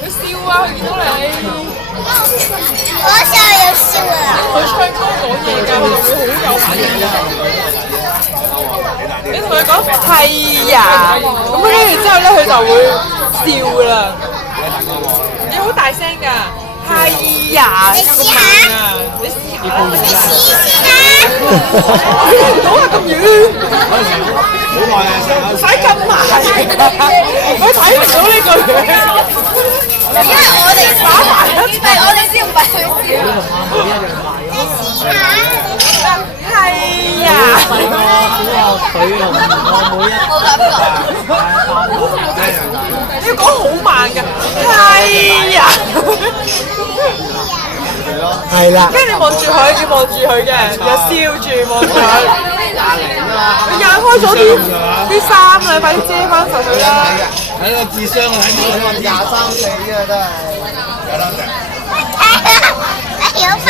佢笑啊！佢見到你。我笑又笑啊！佢唱歌講嘢㗎，佢就會好有反應㗎。你同佢講係呀，咁跟住之後咧，佢就會笑啦。你好大聲㗎，係呀，你試下啊！你試下啦，你試先啦！唔好啊咁遠，好耐啊，唔使咁埋，佢睇唔到呢個樣。因為我哋打埋一齊，我哋先唔係佢笑。你試下。係呀。冇感覺。你要講好慢㗎，係呀。係啦，跟住你望住佢，要望住佢嘅，又笑住望住佢。佢掗開咗啲衫啦，快啲遮翻實佢啦。睇個智商啊，睇呢個23、24啊，真係。你好煩。